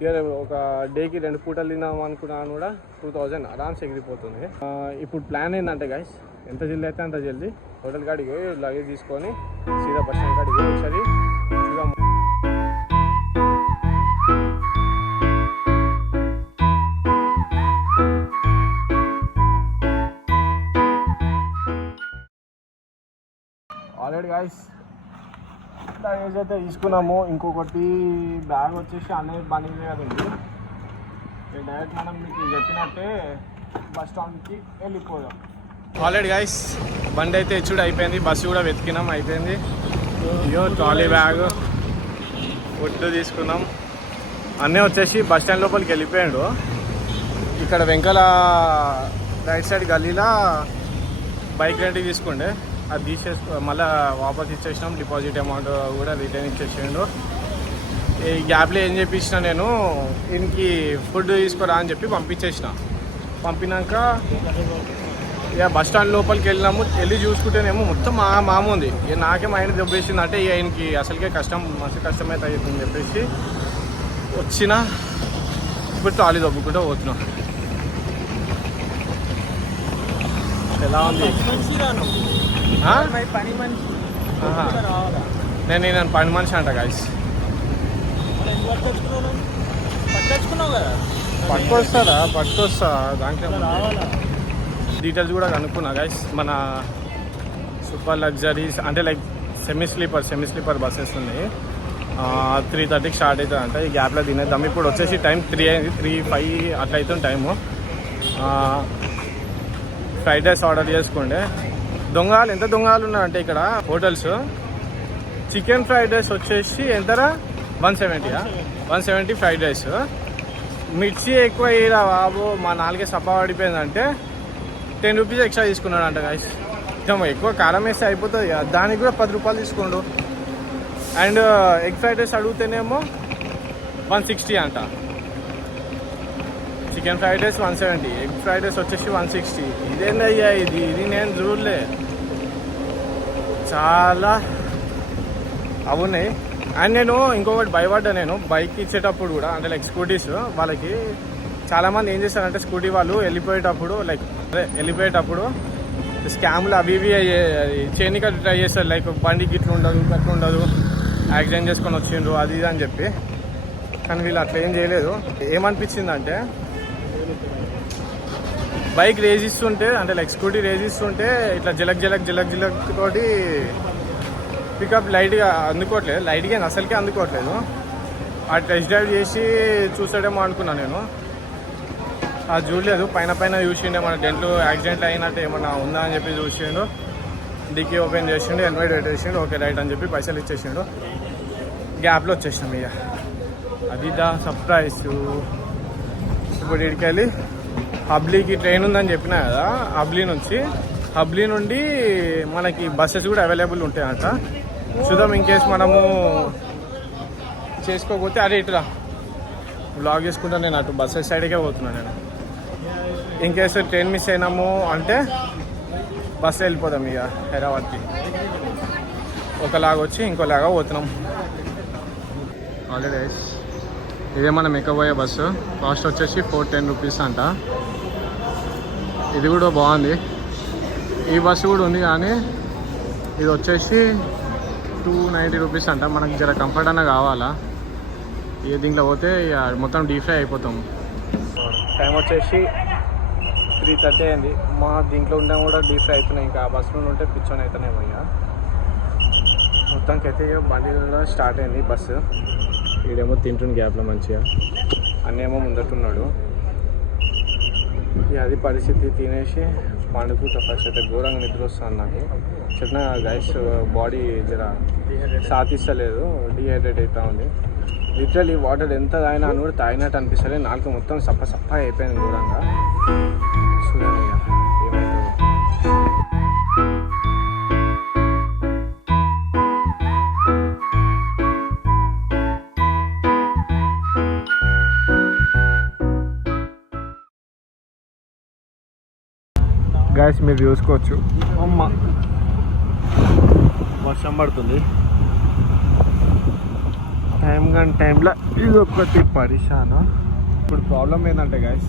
ఇక ఒక డేకి 2 పూటలు తిన్నాం అనుకున్నాను కూడా 2000 ఆరామ్స్ ఎగిరిపోతుంది. ఇప్పుడు ప్లాన్ ఏంటంటే గాయస్, ఎంత జల్దీ అయితే అంత జల్దీ హోటల్ కాడికి పోయి లగేజ్ తీసుకొని సీదా బస్ స్టాండ్ కాడికి పోయి ఒకసారి చూద్దాం. ఆల్రెడీ గాయస్ లగేజ్ అయితే తీసుకున్నాము. ఇంకొకటి బ్యాగ్ వచ్చేసి అన్నయ్య బండి మీద ఉంది. డైరెక్ట్ మనం మీకు చెప్పినట్టే బస్ స్టాండ్కి వెళ్ళిపోదాం. ఆల్రెడీ గాయస్ బండి అయితే ఇచ్చుడు అయిపోయింది, బస్సు కూడా వెతికినాం, అయిపోయింది. ఇయో ట్రాలీ బ్యాగ్, ఫుడ్ తీసుకున్నాం. అన్నీ వచ్చేసి బస్ స్టాండ్ లోపలికి వెళ్ళిపోయాడు. ఇక్కడ వెంకల రైట్ సైడ్ గల్లీలో బైక్ రెంట్కి తీసుకుండే, అది తీసేసుకో మళ్ళీ వాపస్ ఇచ్చేసినాం. డిపాజిట్ అమౌంట్ కూడా రిటర్న్ ఇచ్చేసిండు. ఈ గ్యాప్లో ఏం చేపించిన, నేను దీనికి ఫుడ్ తీసుకురా అని చెప్పి పంపించాక ఇక బస్ స్టాండ్ లోపలికి వెళ్ళినాము. వెళ్ళి చూసుకుంటేనేమో మొత్తం మామ ఉంది. ఇక నాకే మైండ్ దెబ్బేసింది. అంటే ఇక ఆయనకి అసలుకే మస్తు కష్టమైతే అవుతుందని చెప్పేసి వచ్చిన. ఇప్పుడు ట్రాలీ దొబ్బుకుంటూ పోతున్నాం. ఎలా ఉంది? నేను పని మనిషి అంట గాయస్. పట్టుకొస్తా దాంట్లో డీటెయిల్స్ కూడా కనుక్కున్నా గాయస్. మన సూపర్ లగ్జరీస్ అంటే లైక్ సెమీ స్లీపర్ బస్సెస్ ఉన్నాయి. 3:30కి స్టార్ట్ అవుతుంది అంట. ఈ గ్యాప్లో తినేద్దాం. ఇప్పుడు వచ్చేసి టైం 3 అయింది, 3:05 అట్లా అవుతుంది టైము. ఫ్రైడ్ రైస్ ఆర్డర్ చేసుకోండి. ఎంత దొంగలు ఉన్నాయంటే ఇక్కడ హోటల్స్. చికెన్ ఫ్రైడ్ రైస్ వచ్చేసి ఎంతరా 170 ఫ్రైడ్ రైస్. మిర్చి ఎక్కువ వేయరా బాబు, మా నాలుగే సప్పా పడిపోయిందంటే 10 రూపీస్ ఎక్స్ట్రా తీసుకున్నాడు అంట గైస్. ఎక్కువ కారం వేస్తే అయిపోతుంది కదా, దానికి కూడా 10 రూపాయలు తీసుకోండు. అండ్ ఎగ్ ఫ్రైడ్ రైస్ అడిగితేనేమో 160 అంట. Chicken fried rice 170, egg fried rice వచ్చేసి 160. ఇదేందయ్యా ఇది నేను చూడలే. చాలా అవున్నాయి. అండ్ నేను ఇంకొకటి భయపడ్డా, నేను బైక్ ఇచ్చేటప్పుడు కూడా అంటే లైక్ స్కూటీస్ వాళ్ళకి చాలామంది ఏం చేస్తారంటే స్కూటీ వాళ్ళు వెళ్ళిపోయేటప్పుడు స్కామ్లు అవి ఇవి చేయనికి ట్రై చేస్తారు. లైక్ బండికి ఇట్లా ఉండదు యాక్సిడెంట్ చేసుకొని వచ్చిండ్రు అది ఇది అని చెప్పి. కానీ వీళ్ళు అట్లా ఏం చేయలేదు. ఏమనిపించిందంటే బైక్ రేస్ ఇస్తుంటే అంటే లైక్ స్కూటీ రేస్ ఇస్తుంటే ఇట్లా జలక్ తోటి పికప్ లైట్గా అసలుకే అందుకోవట్లేదు. ఆ టెస్ట్ డ్రైవ్ చేసి చూసాడేమో అనుకున్నాను నేను. అది చూడలేదు, పైన చూసిండే మన డెంట్లు యాక్సిడెంట్లు అయినట్టు ఏమన్నా ఉందా అని చెప్పి చూసిండు. డిక్కీ ఓపెన్ చేసిండు, హెల్మెట్ పెట్టేసిండు, ఓకే రైట్ అని చెప్పి పైసలు ఇచ్చేసిండు. గ్యాప్లో వచ్చేసినాం ఇక. అది సర్ప్రైజ్. ఇప్పుడు ఇక్కడికి వెళ్ళి హబ్లీకి ట్రైన్ ఉందని చెప్పినా కదా, హబ్లీ నుండి మనకి బస్సెస్ కూడా అవైలబుల్ ఉంటాయంట. చూద్దాం, ఇన్ కేస్ మనము చేసుకోకపోతే అరే ఇట్లా బ్లాగ్ చేసుకుంటా నేను అటు బస్సెస్ సైడ్కే పోతున్నాను. నేను ఇన్ కేసు ట్రైన్ మిస్ అయినాము అంటే బస్సు వెళ్ళిపోదాం ఇక హైదరాబాద్కి. ఒకలాగా వచ్చి ఇంకోలాగా పోతున్నాం. ఆల్రెడీ ఇదే మనం ఎక్కబోయే బస్సు. కాస్ట్ వచ్చేసి 410 రూపీస్ అంట. ఇది కూడా బాగుంది. ఈ బస్సు కూడా ఉంది కానీ ఇది వచ్చేసి 290 రూపీస్ అంట. మనకు జర కంఫర్ట్ అన్న కావాలా. ఇక దీంట్లో పోతే ఇక మొత్తం డీప్ ఫ్రై అయిపోతాం. టైం వచ్చేసి 3:30 అయింది. మా దీంట్లో ఉండే కూడా డీప్ ఫ్రై అవుతున్నాయి. ఇంకా ఆ బస్సులో ఉంటే పిచ్చోని అవుతున్నాయి. ఇక మొత్తానికి అయితే బండిలో స్టార్ట్ అయింది బస్సు. వీడేమో తింటున్న గ్యాప్లో మంచిగా, అన్నేమో ముందట్టున్నాడు. ఇక అది పరిస్థితి. తినేసి పండుకుంటా. ఫస్ట్ అయితే ఘోరంగా నిద్ర వస్తుంది నాకు. చెప్పిన గైస్ బాడీ జర సాతిస్తలేదు, డిహైడ్రేట్ అవుతా ఉంది. లిటరల్లీ వాటర్ ఎంత తాగినా అని కూడా తాగినట్టు అనిపిస్తుంది. నాలుగు మొత్తం సప్ప అయిపోయింది ఘోరంగా. చూడండి ఏమైందో. గైస్ మీరు చూసుకోవచ్చు, అమ్మ వర్షం పడుతుంది. టైంలో ఇది ఒకటి పరిశాను. ఇప్పుడు ప్రాబ్లం ఏంటంటే గైస్,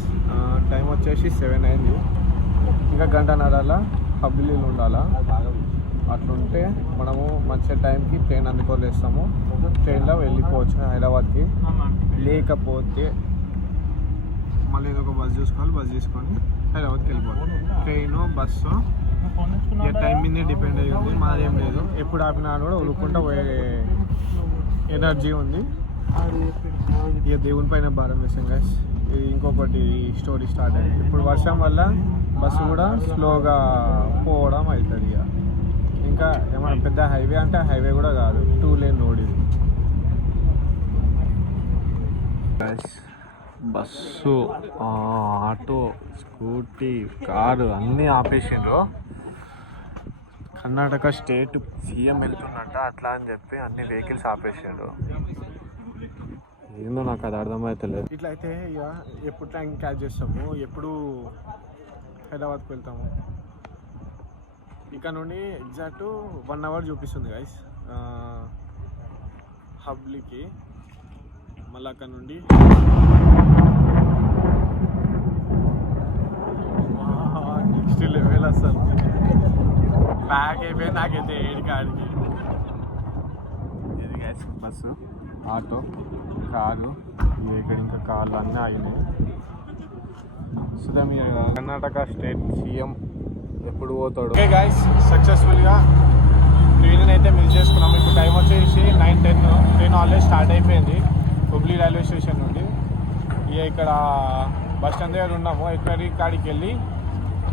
టైం వచ్చేసి 7 అయింది. ఇంకా గంటన్నరలా హబ్లీలో ఉండాలా. అట్లుంటే మనము మంచి టైంకి ట్రైన్ అందుకోలేస్తాము. ట్రైన్లో వెళ్ళిపోవచ్చు హైదరాబాద్కి. లేకపోతే మళ్ళీ ఏదో ఒక బస్ చూసుకోవాలి, బస్ తీసుకొని హైదరాబాద్కి వెళ్ళిపోవాలి. ట్రైను బస్సు ఇక టైం మీద డిపెండ్ అయ్యి ఉంది. మాదేం లేదు, ఎప్పుడు ఆపినా కూడా ఉరుక్కుంటా పోయే ఎనర్జీ ఉంది. ఇక దేవుని పైన భారం వేసాం గైస్. ఇంకొకటి స్టోరీ స్టార్ట్ అయింది. ఇప్పుడు వర్షం వల్ల బస్సు కూడా స్లోగా పోవడం అవుతుంది. ఇక ఇంకా ఏమైనా పెద్ద హైవే అంటే హైవే కూడా కాదు, 2 లేన్ రోడ్ ఇది. బస్సు, ఆటో, స్కూటీ, కారు అన్నీ ఆపేసిండ్రు. కర్ణాటక స్టేట్ సీఎం వెళ్తున్నట్ట, అట్లా అని చెప్పి అన్ని వెహికల్స్ ఆపేసిండ్రు. ఏందో నాకు అది అర్థమవుతలేదు. ఇట్లా అయితే ఇక ఎప్పుడు ట్రైన్ క్యాచ్ చేస్తాము, ఎప్పుడు హైదరాబాద్కి వెళ్తాము. ఇక్కడ నుండి ఎగ్జాక్ట్ 1 అవర్ చూపిస్తుంది గైస్ హబ్లీకి. మళ్ళీ అక్కడ నుండి నెక్స్ట్ లెవెల్ అసలు. ప్యాక్ అయిపోయింది నాకైతే ఏడికాడికి. ఇది గైస్ బస్సు, ఆటో, కారు. ఇక్కడ ఇంకా కార్లు అన్నీ ఆగినాయి. సో మీరు కర్ణాటక స్టేట్ సీఎం ఎప్పుడు ఎప్పుడు పోతాడు. ఓకే గైస్, సక్సెస్ఫుల్గా ట్రైన్ అయితే మిస్ చేసుకున్నాము. ఇప్పుడు టైం వచ్చేసి 9:10. ట్రైన్ ఆల్రెడీ స్టార్ట్ అయిపోయింది హుబ్లీ రైల్వే స్టేషన్ నుండి. ఇక ఇక్కడ బస్ స్టాండ్ దగ్గర ఉన్నాము. ఎక్కడి కాడికి వెళ్ళి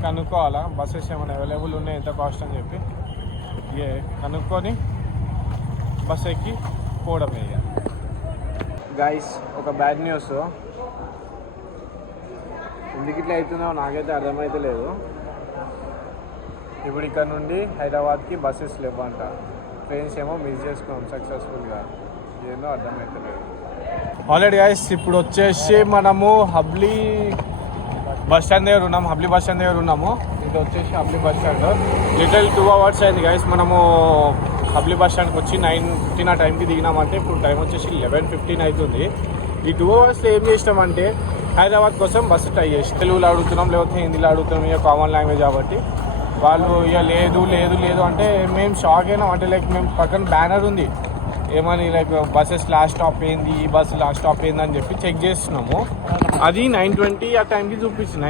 కనుక్కోవాలా బస్సెస్ ఏమైనా అవైలబుల్ ఉన్నాయి, ఎంత కాస్ట్ అని చెప్పి ఇక కనుక్కొని బస్ ఎక్కి పోవడమే. ఇక గైస్, ఒక బ్యాడ్ న్యూస్. ఎందుకు ఇట్లా అవుతుందో నాకైతే అర్థమైతే లేదు. ఇప్పుడు ఇక్కడ నుండి హైదరాబాద్కి బస్సెస్ లేవంట. ట్రైన్స్ ఏమో మిస్ చేసుకున్నాం సక్సెస్ఫుల్గా. ఏందో అర్థమైతే లేదు. ఆల్రెడీ గైస్, ఇప్పుడు వచ్చేసి మనము హబ్లీ బస్ స్టాండ్ దగ్గర ఉన్నాము. హబ్లీ బస్ స్టాండ్ దగ్గర ఉన్నాము. ఇది వచ్చేసి హబ్లీ బస్ స్టాండ్. లిటల్ 2 hours అయింది గైస్. మనము హబ్లీ బస్ స్టాండ్కి వచ్చి 9:15 ఆ టైంకి దిగినామంటే ఇప్పుడు టైం వచ్చేసి 11:15 అవుతుంది. ఈ 2 hours ఏం చేసినామంటే హైదరాబాద్ కోసం బస్సు ట్రై చేసి తెలుగులో అడుగుతున్నాం, లేకపోతే హిందీలో అడుగుతున్నాం. ఇక కామన్ లాంగ్వేజ్ కాబట్టి వాళ్ళు ఇక లేదు లేదు లేదు అంటే మేము షాక్ అయినాం. అంటే లైక్ మేము పక్కన బ్యానర్ ఉంది ఏమని, లైక్ బస్సెస్ లాస్ట్ స్టాప్ ఏంది, ఈ బస్సు లాస్ట్ స్టాప్ ఏంది అని చెప్పి చెక్ చేస్తున్నాము. అది 9:20 ఆ టైంకి చూపించింది.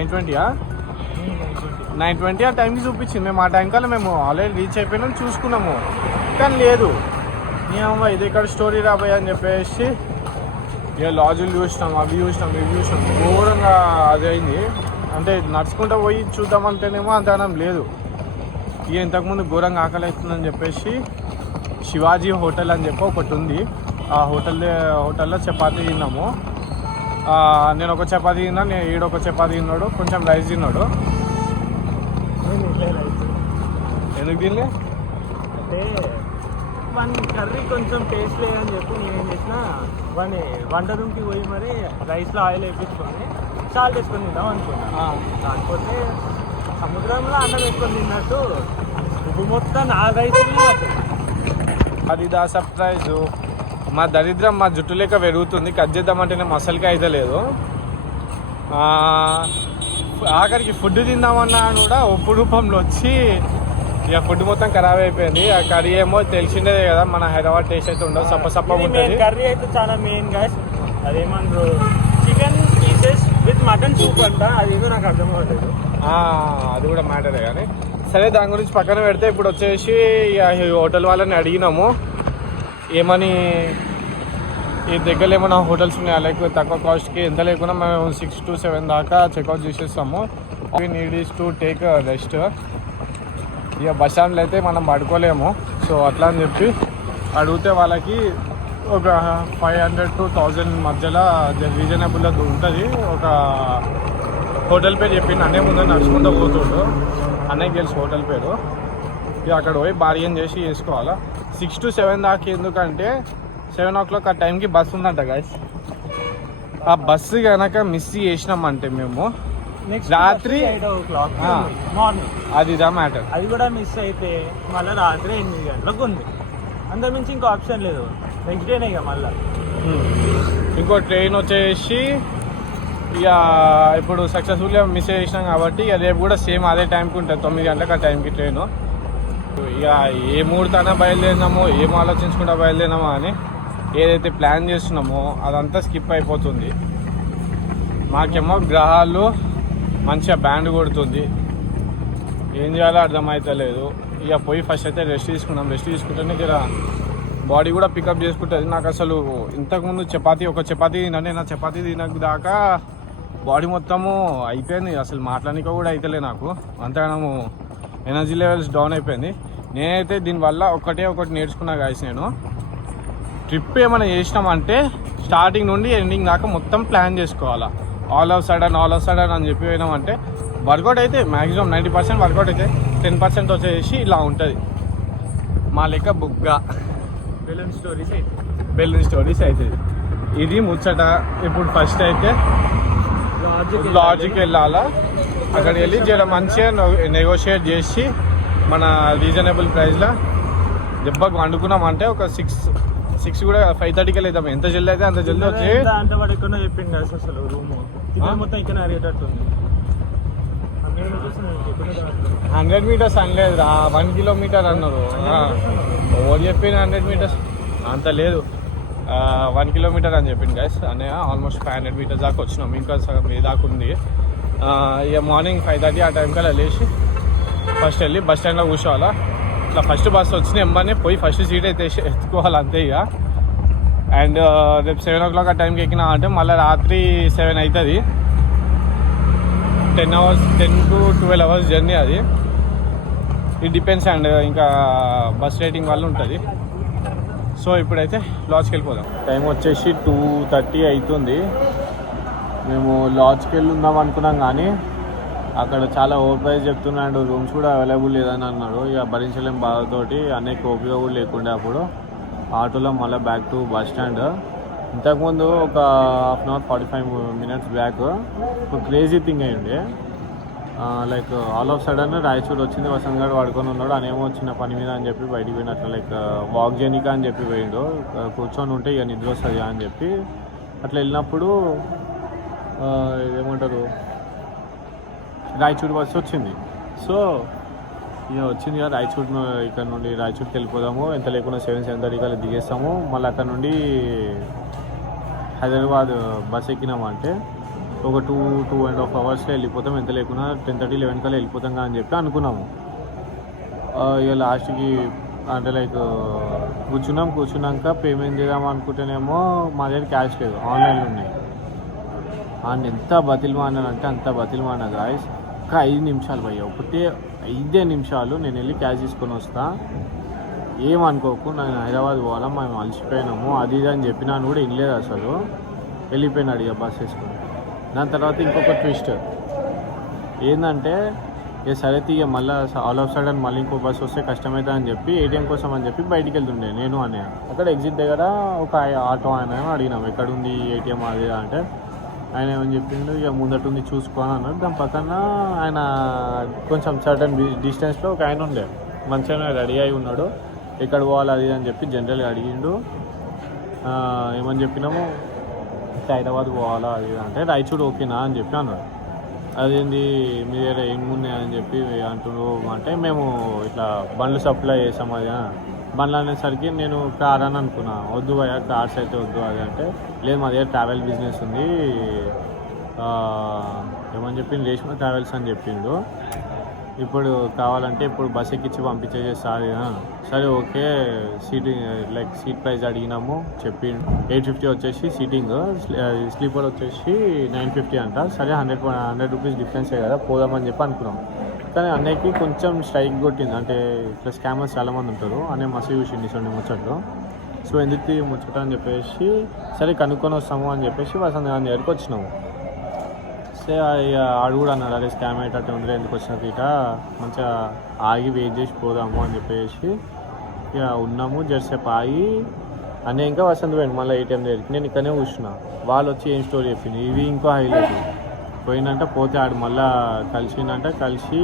9:20 ఆ టైంకి చూపించింది. మేము ఆ టైం కల్లా మేము ఆల్రెడీ రీచ్ అయిపోయినాం, చూసుకున్నాము. కానీ లేదు. ఏమో ఇది ఇక్కడ స్టోరీ రాబోయే అని చెప్పేసి ఇక లాడ్జులు చూసినాం, అవి చూసినాం, ఇవి చూసినాం. ఘోరంగా అది అయింది. అంటే నడుచుకుంటూ పోయి చూద్దామంటేనేమో అంతగానం లేదు. ఇక ఇంతకుముందు ఘోరంగా ఆకలి అవుతుందని చెప్పేసి శివాజీ హోటల్ అని చెప్పి ఒకటి ఉంది. ఆ హోటల్లో చపాతీ తిన్నాము. నేను ఒక చపాతీ తిన్నా, నేను ఈడొక చపాతీ తిన్నాడు, కొంచెం రైస్ తిన్నాడు. ఎందుకు తినలే అంటే వన్ కర్రీ కొంచెం టేస్ట్ లేదని చెప్పి నేనేం చేసిన వంట రూమ్కి పోయి మరి రైస్లో ఆయిల్ వేయించుకొని సాల్ట్ వేసుకొని తిందాం అనుకున్నా. కాకపోతే సముద్రంలో అన్నం వేసుకొని తిన్నట్టు ఉప్పు మొత్తం నా రైస్. అది దా సర్ప్రైజు. మా దరిద్రం మా జుట్టు లేక పెరుగుతుంది. కట్ చేద్దామంటే నేను అసలుకి అయితే లేదు. ఆఖరికి ఫుడ్ తిందామన్నా కూడా ఉప్పు రూపంలో వచ్చి ఇక ఫుడ్ మొత్తం ఖరాబ్ అయిపోయింది. ఆ కర్రీ ఏమో తెలిసిందే కదా, మన హైదరాబాద్ టేస్ట్ అయితే ఉండదు, సప్పగా ఉంటుంది. కర్రీ అయితే చాలా మెయిన్ గా అదేమంటారు chicken pieces with mutton soup అంట. అది ఏదో నాకు అర్థం అవ్వలేదు. అది కూడా మ్యాటరే కానీ సరే, దాని గురించి పక్కన పెడితే ఇప్పుడు వచ్చేసి హోటల్ వాళ్ళని అడిగినాము ఏమని, ఈ దగ్గర ఏమైనా హోటల్స్ ఉన్నాయా, లేకపోతే తక్కువ కాస్ట్కి ఎంత లేకుండా మేము 6 to 7 దాకా చెక్అవుట్ చేసేస్తాము. We need is to take rest. ఇక బస్ స్టాండ్లో అయితే మనం పడుకోలేము. సో అట్లా అని చెప్పి అడిగితే వాళ్ళకి ఒక 500 to 1000 మధ్యలో రీజనబుల్గా ఉంటుంది. ఒక హోటల్ పేరు చెప్పింది. అన్నయ్య ముందు నడుచుకుంటూ పోతుండు. అన్నయ్య గెలిచి హోటల్ పేరు. ఇక అక్కడ పోయి బార్గెన్ చేసి వేసుకోవాలా. 6 to 7 దాకా. ఎందుకంటే 7 o'clock ఆ టైంకి బస్సు ఉందంట గైస్. ఆ బస్సు కనుక మిస్ చేసినామంటే మేము రాత్రి 8 o'clock మార్నింగ్, అది దా మ్యాటర్. అది కూడా మిస్ అయితే మళ్ళీ రాత్రి 8 గంటలకు ఉంది. అందరి నుంచి ఇంకో ఆప్షన్ లేదు. నెక్స్ట్ డేనే ఇక మళ్ళీ ఇంకో ట్రైన్ వచ్చేసి ఇక ఇప్పుడు సక్సెస్ఫుల్గా మిస్ చేసినాం కాబట్టి ఇక రేపు కూడా సేమ్ అదే టైంకి ఉంటుంది, 9 గంటలకు ఆ టైంకి ట్రైను. ఇక ఏ ముహూర్తాన బయలుదేరినామో, ఏం ఆలోచించుకుంటా బయలుదేరినామో అని ఏదైతే ప్లాన్ చేస్తున్నామో అదంతా స్కిప్ అయిపోతుంది. మాకేమో గ్రహాలు మంచిగా బ్యాండ్ కొడుతుంది, ఏం చేయాలో అర్థమవుతలేదు. ఇక పోయి ఫస్ట్ అయితే రెస్ట్ తీసుకున్నాం. రెస్ట్ తీసుకుంటేనే జర బాడీ కూడా పికప్ చేసుకుంటుంది. నాకు అసలు ఇంతకుముందు ఒక చపాతీ తినండి, నా చపాతీ తినక దాకా బాడీ మొత్తము అయిపోయింది. అసలు మాట్లాడనిక కూడా అయితలే నాకు. అంతగానము ఎనర్జీ లెవెల్స్ డౌన్ అయిపోయింది. నేనైతే దీనివల్ల ఒకటి నేర్చుకున్నా గాయస్. నేను ట్రిప్ ఏమైనా చేసినామంటే స్టార్టింగ్ నుండి ఎండింగ్ దాకా మొత్తం ప్లాన్ చేసుకోవాలా. ఆల్ ఆఫ్ సడన్ అని చెప్పి పోయినామంటే వర్కౌట్ అయితే మ్యాక్సిమం 90% వర్కౌట్ అయితే 10% వచ్చేసి ఇలా ఉంటుంది. మా లెక్క బుగ్గా బెలూన్ స్టోరీస్ అవుతుంది. ఇది ముచ్చట. ఇప్పుడు ఫస్ట్ అయితే లాడ్జ్కి వెళ్ళాలా. అక్కడికి వెళ్ళి జర మంచిగా నెగోషియేట్ చేసి మన రీజనబుల్ ప్రైస్లో దెబ్బకు వండుకున్నామంటే ఒక 6 కూడా 5:30కి వెళ్తాం. ఎంత జల్దీ అయితే అంత జల్దీ వచ్చి అంటే వాడు ఎక్కడ చెప్పింది కదా అసలు రూమ్ మొత్తం ఇక్కడ అరిగేటట్టుంది. 100 meters అనలేదు రా, 1 kilometer అన్నారు. ఓవర్ చెప్పిన 100 meters అంత లేదు, 1 kilometer అని చెప్పింది గైస్. అన్నయ్య ఆల్మోస్ట్ 500 meters దాకా వచ్చినాం. ఇంకా సగం ఏ దాకా ఉంది. ఇక మార్నింగ్ 5:30 ఆ టైం కల్లా లేచి ఫస్ట్ వెళ్ళి బస్ స్టాండ్లో కూర్చోవాలా. ఇట్లా ఫస్ట్ బస్ వచ్చిన ఎంబనే పోయి ఫస్ట్ సీట్ అయితే ఎత్తుకోవాలి అంతే ఇక. అండ్ రేపు 7 o'clock ఆ టైంకి ఎక్కినా అంటే మళ్ళీ రాత్రి 7 అవుతుంది. 10 to 12 hours జర్నీ అది. ఇట్ డిపెండ్స్ అండ్ ఇంకా బస్ రేటింగ్ వల్ల ఉంటుంది. సో ఇప్పుడైతే లాడ్జ్కి వెళ్ళిపోదాం. టైం వచ్చేసి 2:30 అవుతుంది. మేము లాడ్జ్కి వెళ్ళి ఉందాం అనుకున్నాం కానీ అక్కడ చాలా ఓవర్ ప్రైస్ చెప్తున్నాడు. రూమ్స్ కూడా అవైలబుల్ లేదని అన్నాడు. ఇక భరించలేం బాధతోటి అనేక ఓపిక కూడా లేకుండే అప్పుడు ఆటోలో మళ్ళీ బ్యాక్ టు బస్ స్టాండ్. ఇంతకుముందు ఒక 1/2 hour 45 minutes బ్యాక్ ఒక క్రేజీ థింగ్ అయ్యింది. Like all of sudden Raichur వచ్చింది. వసంత్ గారు వాడుకొని ఉన్నాడు. అనేమో వచ్చిన పని మీద అని చెప్పి బయటికి పోయినట్లు లైక్ వాక్ చేయనికా అని చెప్పి పోయిండు. కూర్చొని ఉంటే ఇక నిద్ర వస్తుంది అని చెప్పి అట్లా వెళ్ళినప్పుడు ఏమంటారు రాయచూర్ బస్సు వచ్చింది. సో ఇక వచ్చింది కదా రాయచూర్. ఇక్కడ నుండి రాయచూర్కి వెళ్ళిపోదాము. ఎంత లేకుండా 7:30 దిగేస్తాము. మళ్ళీ అక్కడ నుండి హైదరాబాద్ బస్ ఎక్కినామంటే ఒక 2.5 hours వెళ్ళిపోతాం. ఎంత లేకుండా 10:30, 11 వెళ్ళిపోతాం అని చెప్పి అనుకున్నాము. ఇక లాస్ట్కి అంటే లైక్ కూర్చున్నాక పేమెంట్ చేద్దాం అనుకుంటేనేమో మా దగ్గర క్యాష్ లేదు, ఆన్లైన్లో ఉన్నాయి. అండ్ ఎంత బతిల్మానంటే అంత బతిల్మానా గాయస్. ఒక 5 నిమిషాలు భయ్య, ఒకటే 5 నిమిషాలు నేను వెళ్ళి క్యాష్ తీసుకొని వస్తా, ఏమనుకోకు నేను హైదరాబాద్ పోవాలా, మేము అలసిపోయినాము అది ఇది అని చెప్పినాను కూడా వినలేదు అసలు. వెళ్ళిపోయినాడు ఇక బస్ వేసుకొని. దాని తర్వాత ఇంకొక ట్విస్ట్ ఏంటంటే ఇక సరే ఇక మళ్ళీ ఆల్ ఆఫ్ సడన్ మళ్ళీ ఇంకో బస్ వస్తే కష్టమవుతుంది అని చెప్పి ATM కోసం అని చెప్పి బయటికి వెళ్తుండే నేను అనే. అక్కడ ఎగ్జిట్ దగ్గర ఒక ఆటో ఆయన అడిగినాము ఎక్కడ ఉంది ATM అది అంటే ఆయన ఏమని చెప్పిండు ఇక ముందట ఉంది చూసుకో అని అన్నాడు. దాని పక్కన ఆయన కొంచెం సర్టన్ డిస్టెన్స్లో ఒక ఆయన ఉండే, మంచిగా రెడీ అయి ఉన్నాడు. ఎక్కడ పోవాలి అది అని చెప్పి జనరల్గా అడిగిండు. ఏమని చెప్పినాము హైదరాబాద్ పోవాలా అది అంటే రాయచూడు ఓకేనా అని చెప్పి అన్నాడు. అదేంది మీ దగ్గర ఏమున్నాయని చెప్పి అంటున్నారు అంటే మేము ఇట్లా బండ్లు సప్లై చేసాము అది. బండ్లు అనేసరికి నేను కార్ అని అనుకున్నా. వద్దు భయ్యా కార్స్ అయితే వద్దు అది అంటే లేదు మా దగ్గర ట్రావెల్ బిజినెస్ ఉంది ఏమని చెప్పింది రేష్మ ట్రావెల్స్ అని చెప్పిండు. ఇప్పుడు కావాలంటే ఇప్పుడు బస్ ఎక్కించి పంపించేసారి. సరే okay seating like seat price అడిగినాము చెప్పిండు. 850 వచ్చేసి సీటింగ్, స్లీపర్ వచ్చేసి 950 అంట. సరే 100 రూపీస్ డిఫరెన్సే కదా పోదామని చెప్పి అనుకున్నాం. కానీ అన్నయ్యకి కొంచెం స్ట్రైక్ కొట్టింది. అంటే ఇట్లా స్కామర్స్ చాలామంది ఉంటారు అనే మస్తు చూసింది ఇటువంటి ముచ్చట్లు. సో ఎందుకు ముచ్చట అని చెప్పేసి సరే కనుక్కొని వస్తాము అని చెప్పేసి వసంత్ గారి దగ్గరికి వచ్చినాము. సరే ఆడు కూడా అన్నాడు అదే స్కామ్ అయ్యేటట్టు ఉండదు ఎందుకు వచ్చిన తీట మంచిగా ఆగి వెయిట్ చేసి పోదాము అని చెప్పేసి ఇక ఉన్నాము. జరసేపు ఆగి అన్నీ ఇంకా వసంత్ పోయింది మళ్ళీ ATM దగ్గరికి. నేను ఇక్కడనే కూర్చున్నా. వాళ్ళు వచ్చి ఏం స్టోరీ చెప్పింది ఇవి ఇంకో హైలైట్. పోయిందంటే పోతే ఆడు మళ్ళీ కలిసిందంటే కలిసి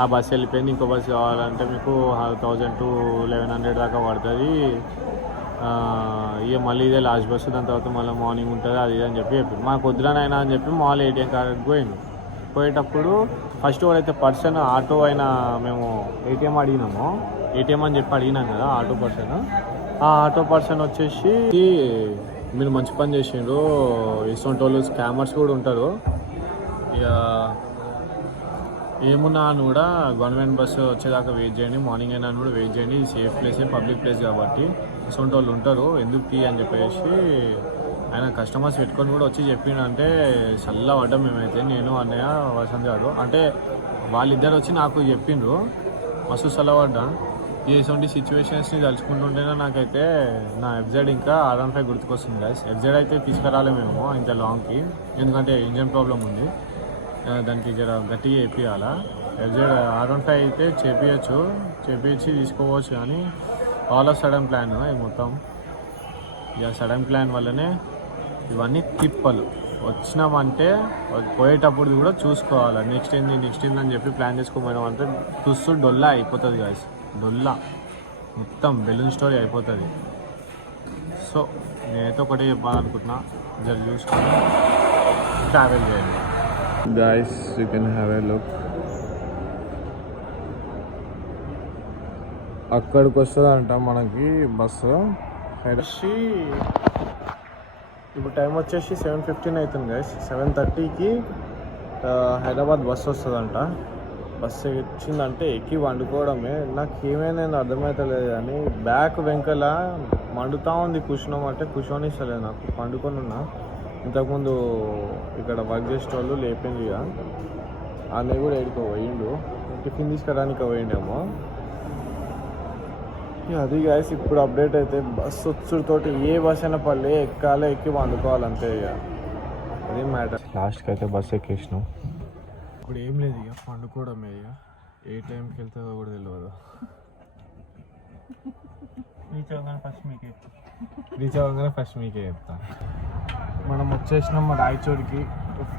ఆ బస్సు వెళ్ళిపోయింది. ఇంకో బస్సు కావాలంటే మీకు 1000 to 1100 దాకా పడుతుంది, ఇక మళ్ళీ ఇదే లాస్ట్ బస్సు, దాని తర్వాత మళ్ళీ మార్నింగ్ ఉంటుంది అది ఇది అని చెప్పి చెప్పింది. మాకు వద్దులనైనా అని చెప్పి మాల్ ATM కార్డుకి పోయింది. పోయేటప్పుడు ఫస్ట్ ఎవరైతే పర్సన్ ఆటో అయినా మేము ATM అడిగినాము, ATM అని చెప్పి అడిగినాం కదా ఆటో పర్సన్. ఆ ఆటో పర్సన్ వచ్చేసి మీరు మంచి పని చేసిండ్రు, ఇటువంటి వాళ్ళు స్కామర్స్ కూడా ఉంటారు, ఇక ఏమున్నా అని కూడా గవర్నమెంట్ బస్సు వచ్చేదాకా వెయిట్ చేయండి, మార్నింగ్ అయినా కూడా వెయిట్ చేయండి, సేఫ్ ప్లేసే పబ్లిక్ ప్లేస్ కాబట్టి ఇటువంటి వాళ్ళు ఉంటారు ఎందుకు తీ అని చెప్పేసి ఆయన కస్టమర్స్ పెట్టుకొని కూడా వచ్చి చెప్పిండంటే చల్ల పడ్డాం మేమైతే. నేను అన్నయ్య వసంత్ గారు అంటే వాళ్ళిద్దరు వచ్చి నాకు చెప్పిండ్రు, మస్తు చల్లబడ్డా. ఇటువంటి సిచ్యువేషన్స్ని తలుచుకుంటుంటేనే నాకైతే నా FZ ఇంకా R15 గుర్తుకొస్తుంది గాయస్. FZ అయితే తీసుకురాలే మేము ఇంత లాంగ్కి, ఎందుకంటే ఇంజన్ ప్రాబ్లం ఉంది, దానికి జర గట్టిగా వేపియాలా. FZ R15 అయితే చేపించి తీసుకోవచ్చు, కానీ ఆల్ ఆఫ్ సడన్ ప్లాన్ మొత్తం. ఇక సడన్ ప్లాన్ వల్లనే ఇవన్నీ తిప్పలు. వచ్చినామంటే పోయేటప్పుడు కూడా చూసుకోవాలి నెక్స్ట్ ఏంది అని చెప్పి ప్లాన్ చేసుకోపోయినాం అంటే తుస్సు డొల్లా అయిపోతుంది గాయస్. డొల్లా మొత్తం బెలూన్ స్టోరీ అయిపోతుంది. సో నేనైతే ఒకటే చెప్పాలనుకుంటున్నా, జర చూసుకొని ట్రావెల్ చేయండి Guys, you can have a look. అక్కడికి వస్తుందంట మనకి బస్సు. ఇప్పుడు టైం వచ్చేసి 7:15 అవుతుంది గైస్. 7:30కి హైదరాబాద్ బస్సు వస్తుందంట. బస్సు వచ్చిందంటే ఎక్కి వండుకోవడమే. నాకు ఏమైనా అర్థమవుతలేదు కానీ బ్యాక్ వెంకల మండుతూ ఉంది. కూర్చున్నాం అంటే కూర్చొనిస్తలేదు నాకు, పండుకొని ఉన్నా. ఇంతకుముందు ఇక్కడ వర్క్ చేసే వాళ్ళు లేపింది ఇక. అన్నయ్య కూడా ఎక్కడికో పోయిండు, టిఫిన్ తీసుకురానికి పోయిండేమో. అది గాయస్ ఇప్పుడు అప్డేట్ అయితే బస్సు వచ్చుడితోటి ఏ బస్ అయినా పర్లే ఎక్కాలి, ఎక్కి వండుకోవాలంతే ఇక. అదే మ్యాటర్. లాస్ట్కి అయితే బస్సు ఎక్కేసినాం. ఇప్పుడు ఏం లేదు ఇక పండుకోవడమే. ఇక ఏ టైంకి వెళ్తుందో కూడా తెలియదు. రీచ్ అవ్వగానే ఫస్ట్ మీకే చెప్తా. మనం వచ్చేసినాం రాయచూడికి.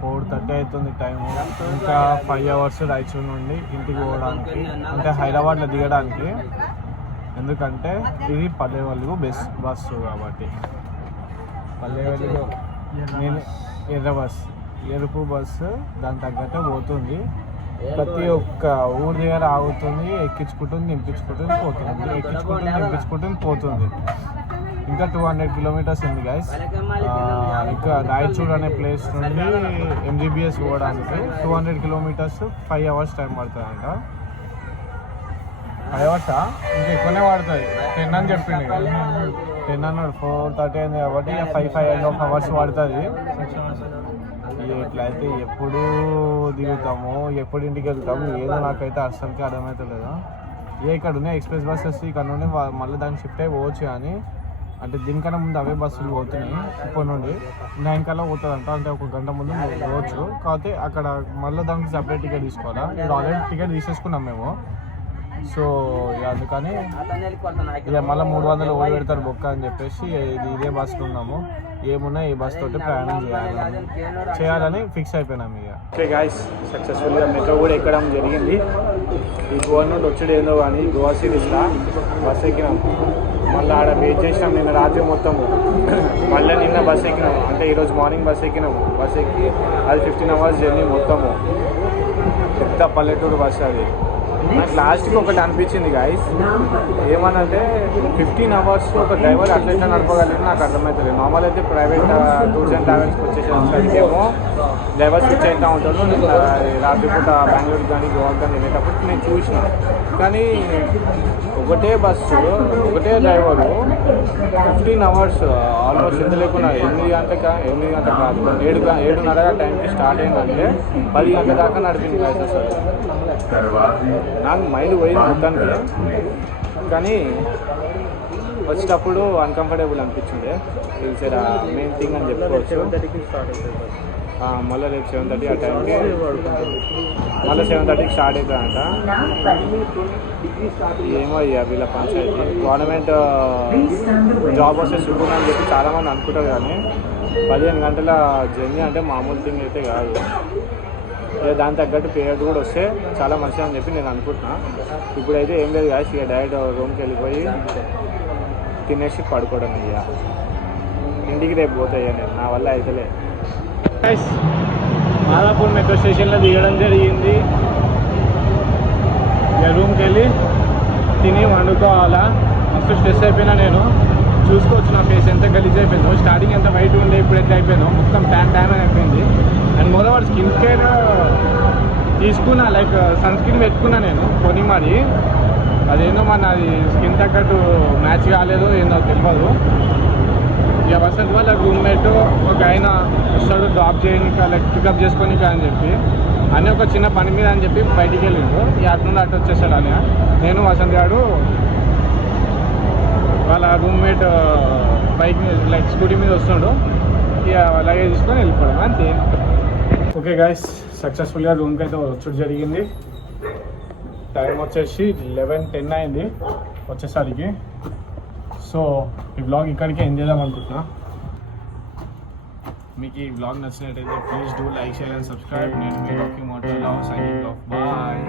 4:30 అవుతుంది టైము. ఇంకా 5 అవర్స్ రాయచూరు నుండి ఇంటికి పోవడానికి, అంటే హైదరాబాద్లో దిగడానికి. ఎందుకంటే ఇది పల్లెవెలుగు బస్సు కాబట్టి. పల్లెవెలుగు నేను ఎరుపు బస్సు దాని తగ్గట్టే పోతుంది. ప్రతి ఒక్క ఊరి దగ్గర ఆగుతుంది, ఎక్కించుకుంటుంది, దింపించుకుంటుంది, పోతుంది, ఎక్కించుకుంటుంది, దింపించుకుంటుంది, పోతుంది. ఇంకా 200 కిలోమీటర్స్ ఉంది గైస్. ఇంకా రాయచూర్ అనే ప్లేస్ నుండి MGBS పోవడానికి 200 కిలోమీటర్స్ 5 అవర్స్ టైం పడుతుందంట. 5 అవర్సా? ఇంకా ఎక్కువనే పడుతుంది. 10 అని చెప్పింది. 10 అన్నాడు. 4:30 అయింది కాబట్టి 5.5 అవర్స్ పడుతుంది. ఇట్లయితే ఎప్పుడు దిగుతాము, ఎప్పుడు ఇంటికి వెళ్తాము ఏదో నాకైతే అస్సలకి అర్థమవుతలేదు. ఇక్కడ ఉన్నాయి ఎక్స్ప్రెస్ బస్సెస్, ఇక్కడ నుండి మళ్ళీ దాన్ని షిఫ్ట్ అయి పోవచ్చు. కానీ అంటే దీనికన్నా ముందు అవే బస్సులు పోతున్నాయి. ఇప్పటి నుండి 9 కల్లా పోతుందంట, అంటే 1 గంట ముందు పోవచ్చు. కాకపోతే అక్కడ మళ్ళీ దానికి సపరేట్ టికెట్ తీసుకోవాలా. ఇప్పుడు ఆల్రెడీ టికెట్ తీసేసుకున్నాం మేము. సో ఇక అందుకని ఇక మళ్ళీ 300 ఓడి పెడతారు బొక్క అని చెప్పేసి ఇదే బస్సులో ఉన్నాము. ఏమున్నా ఈ బస్ తోటి ప్రయాణం చేయాలని ఫిక్స్ అయిపోయినాం ఇక. ఓకే గాయస్, సక్సెస్ఫుల్గా మెట్రో కూడా ఎక్కడం జరిగింది. ఈ గోవా నుండి వచ్చేది ఏందో కానీ గోవా సిరీస్లో బస్ ఎక్కినాం. మళ్ళీ ఆడ వెయిట్ చేసినాం నిన్న రాత్రి మొత్తము. మళ్ళీ నిన్న బస్ ఎక్కినాము, అంటే ఈరోజు మార్నింగ్ బస్ ఎక్కినాము. బస్ ఎక్కి అది 15 అవర్స్ జర్నీ మొత్తము. పెద్ద పల్లెటూరు బస్ అది. నాకు లాస్ట్కి ఒకటి అనిపించింది గాయస్, ఏమనంటే 15 అవర్స్ ఒక డ్రైవర్ అట్లా ఎట్లా నడపగలిగిన నాకు అర్థమవుతుంది. నార్మల్ అయితే ప్రైవేట్ టూర్స్ అండ్ ట్రావెల్స్కి వచ్చేసేమో డ్రైవర్ స్విచ్ అవుతూ ఉంటాను. నేను రాత్రిపూట బెంగళూరు కానీ గోవాకి కానీ వెళ్ళేటప్పుడు నేను చూసినాను. కానీ ఒకటే బస్సు ఒకటే డ్రైవరు 15 అవర్స్ ఆల్మోస్ట్ ఎంత లేకుండా 8 గంటల కాదు 7:30 టైంకి స్టార్ట్ అయిందంటే 10 గంటల దాకా నడిపింది గాయస్. అసలు నాకు మైండ్ పోయింది మొత్తానికి. కానీ వచ్చేటప్పుడు అన్కంఫర్టబుల్ అనిపించింది. ఇది మెయిన్ థింగ్ అని చెప్పుకోవచ్చు. మళ్ళీ రేపు 7:30 ఆ టైంకి మళ్ళీ 7:30కి స్టార్ట్ అవుతుందంట. ఏమో అయ్యా వీళ్ళ పంచాయతీ. గవర్నమెంట్ జాబ్ వస్తే సుఖం అని చెప్పి చాలామంది అనుకుంటారు. కానీ 15 గంటల జర్నీ అంటే మామూలు థింగ్ అయితే కాదు. దాని తగ్గట్టు పీరియడ్ కూడా వస్తే చాలా మంచిది అని చెప్పి నేను అనుకుంటున్నా. ఇప్పుడైతే ఏం లేదు కాదు, ఇక డైరెక్ట్ రూమ్కి వెళ్ళిపోయి తినేసి పడుకోవడం. అయ్యా ఇంటికి రేపు పోతాయ్యా నేను, నా వల్ల అయితేలే. మాదాపూర్ మెట్రో స్టేషన్లో దిగడం జరిగింది. ఇక రూమ్కి వెళ్ళి తిని వండుకోవాలా. మస్తు స్ట్రెస్ అయిపోయినా నేను. చూసుకోవచ్చు నా ఫేస్ ఎంత గలీజ్ అయిపోయిందో. స్టార్టింగ్ ఎంత వైట్ ఉండే, ఇప్పుడు ఎంత అయిపోయిందో మొత్తం ట్యాన్ అయిపోయింది. అండ్ మోరోవర్ స్కిన్ కేర్ తీసుకున్నా, లైక్ సన్ స్క్రీన్ పెట్టుకున్నా నేను కొని. మరి అదేందో మన అది స్కిన్ తగ్గట్టు మ్యాచ్ కాలేదు ఏందో తెలియదు. ఇక వసంత్ వాళ్ళ రూమ్మేట్ ఒక ఆయన వస్తాడు డ్రాప్ చేయడానికి, లైక్ పికప్ చేసుకోనికి అని చెప్పి అని ఒక చిన్న పని మీద అని చెప్పి బయటికి వెళ్ళిండు. ఇక అటు నుండి అటు వచ్చేసాడు అని. నేను వసంత్ గారు వాళ్ళ రూమ్మేట్ బైక్ మీద లైక్ స్కూటీ మీద వస్తున్నాడు. ఇక లగేజ్ తీసుకొని వెళ్ళిపోవడం అంతే. ఓకే గాయస్, సక్సెస్ఫుల్గా రూమ్కి అయితే వచ్చుడు జరిగింది. టైం వచ్చేసి 11:10 అయింది వచ్చేసరికి. సో ఈ వ్లాగ్ ఇక్కడికే ఎండ్ చేద్దాం అనుకుంటున్నా. మీకు ఈ వ్లాగ్ నచ్చినట్టయితే please do like, share and subscribe. నేను మీ Rocky Moto love signing off. Bye.